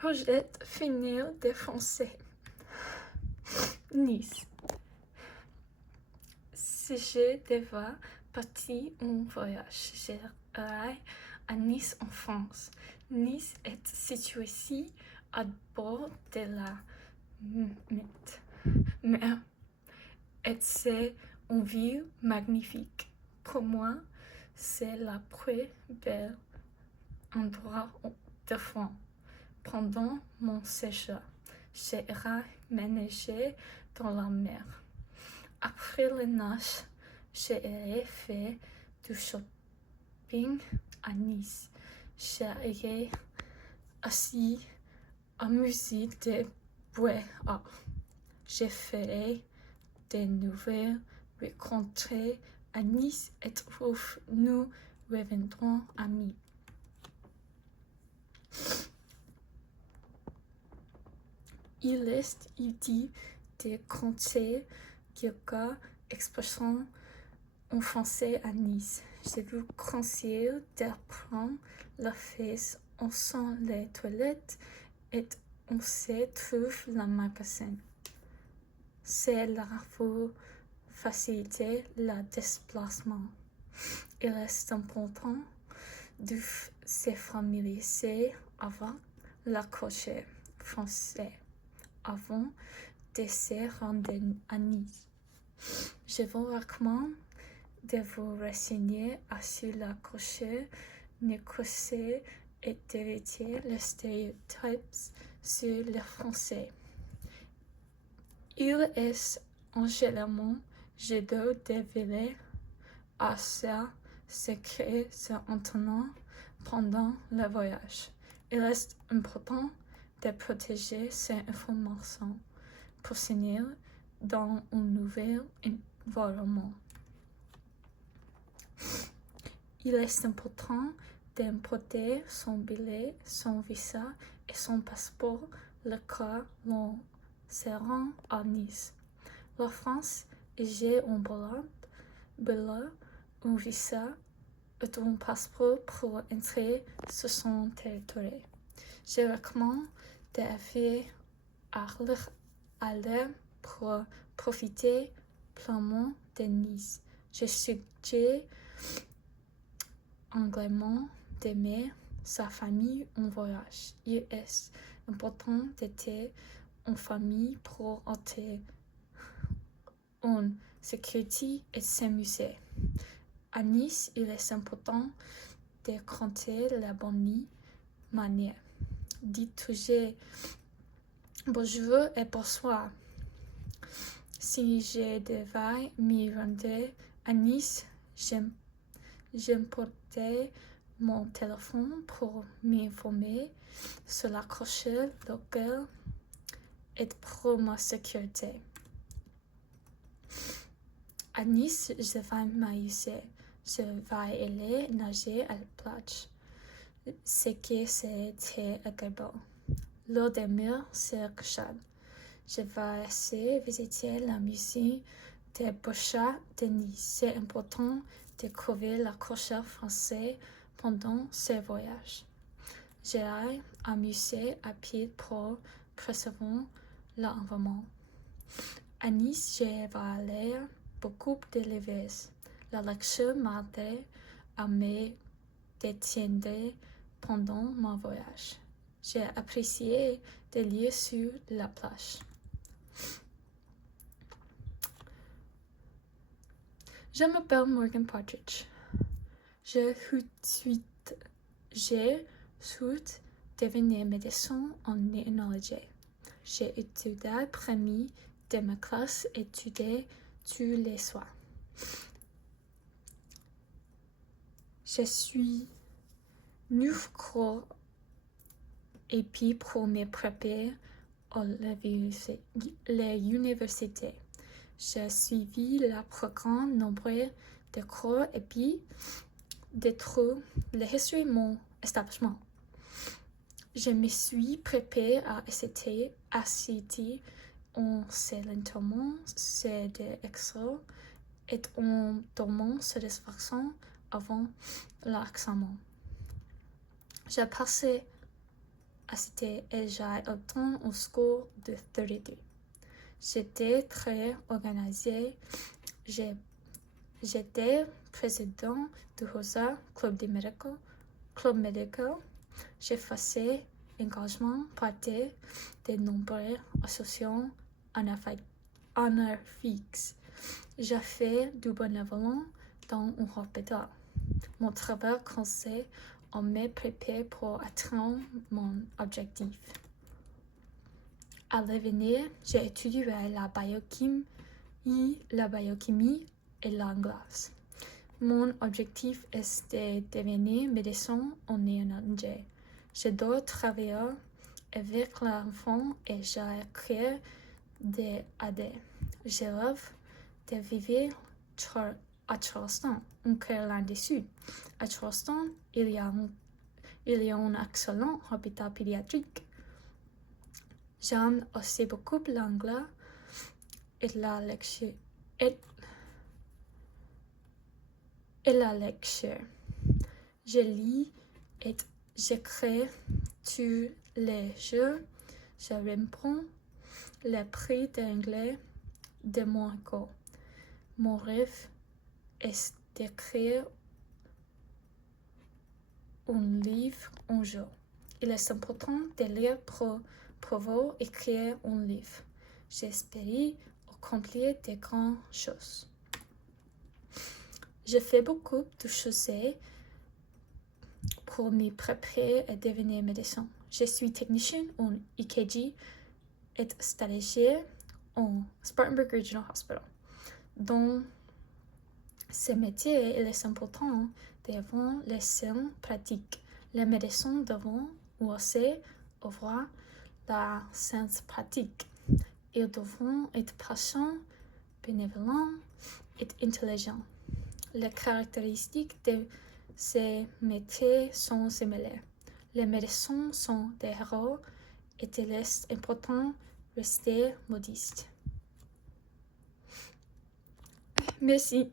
Rejette finir de français. Nice. Si je devais partir en voyage, j'irais à Nice en France. Nice est située ici à bord de la mer et c'est une ville magnifique. Pour moi, c'est le plus bel endroit de France. Pendant mon séjour, j'irai ménager dans la mer. Après le nage, j'ai fait du shopping à Nice. J'ai aussi amusé de boire. J'ai fait de nouvelles rencontres à Nice et nous reviendrons amis. Il est utile de compter quelques expressions en français à Nice. Je vous conseille d'apprendre la phrase on sent les toilettes et on se trouve le magasin. Cela pour faciliter le déplacement. Il est important de se familiariser avec la culture française avant de se rendre à Nice. Je vous recommande de vous renseigner sur la culture néerlandaise et d'éviter les stéréotypes sur le français. Il est généralement j'adore de veiller à ce que se entendant pendant le voyage. Il est important de protéger ces informations personnelles dans un nouvel environnement. Il est important d'importer son billet, son visa et son passeport le cas l'on se rend à Nice. La France exige un billet, un visa et un passeport pour entrer sur son territoire. Je recommande d'aller à l'air pour profiter pleinement de Nice. Je suggère également d'aimer sa famille en voyage. Il est important d'être en famille pour être en sécurité et s'amuser. À Nice, il est important de compter la bonne manière. Dites toujours bonjour et bonsoir. Si je devais m'y rendre à Nice, j'emportais mon téléphone pour m'informer sur la culture locale et pour ma sécurité. À Nice, je vais m'amuser. Je vais aller nager à la plage. Ce que c'est très agréable. L'eau de mer, c'est chaude. Je vais aussi visiter la musée des Beaux-Arts de Nice. C'est important de découvrir la culture française pendant ce voyage. J'irai à musée à pied pour préserver l'environnement. À Nice, je vais lire beaucoup de livres. La lecture m'aide à me détendre pendant mon voyage. J'ai apprécié de lire sur la plage. Je m'appelle Morgan Partridge. J'ai souhaité devenir médecin en néonatologie. J'ai étudié premier de ma classe et étudié tous les soirs. Je suis 9 cours et puis pour me préparer à l'université. J'ai suivi le programme nombreux de cours et puis de trouver l'histoire de mon établissement. Je me suis préparée à ACT en silencement, c'est de Excel et en dormant satisfaction avant l'examen. J'ai passé assisté et j'ai obtenu un score de 32. J'étais très organisée. J'étais président du HOSA, Club médical. J'ai fait engagement partie de nombreuses associations anarchiques. J'ai fait du bénévolat dans un hôpital. Mon travail consiste à me préparer pour atteindre mon objectif. À l'avenir, j'ai étudié la biochimie et l'anglais. Mon objectif est de devenir médecin en néonatologie. Je dois travailler avec l'enfant et j'ai créé des AD. Je rêve de vivre à Charleston, en Caroline du Sud. À Charleston, il y a un excellent hôpital pédiatrique. J'aime aussi beaucoup l'anglais et la lecture. Je lis et j'écris tous les jours. Je réponds les prix d'anglais de mon école. Mon rêve est d'écrire un livre un jour. Il est important de lire pour pouvoir écrire un livre. J'espère accomplir de grandes choses. Je fais beaucoup de choses pour me préparer à devenir médecin. Je suis technicien en EKG et stagiaire en Spartanburg Regional Hospital. Dans ce métier, il est important d'avoir les sciences pratiques. Les médecins doivent aussi avoir la science pratique. Ils doivent être patients, bénévolents et intelligents. Les caractéristiques de ces métiers sont similaires. Les médecins sont des héros et il est important de rester modeste. Merci.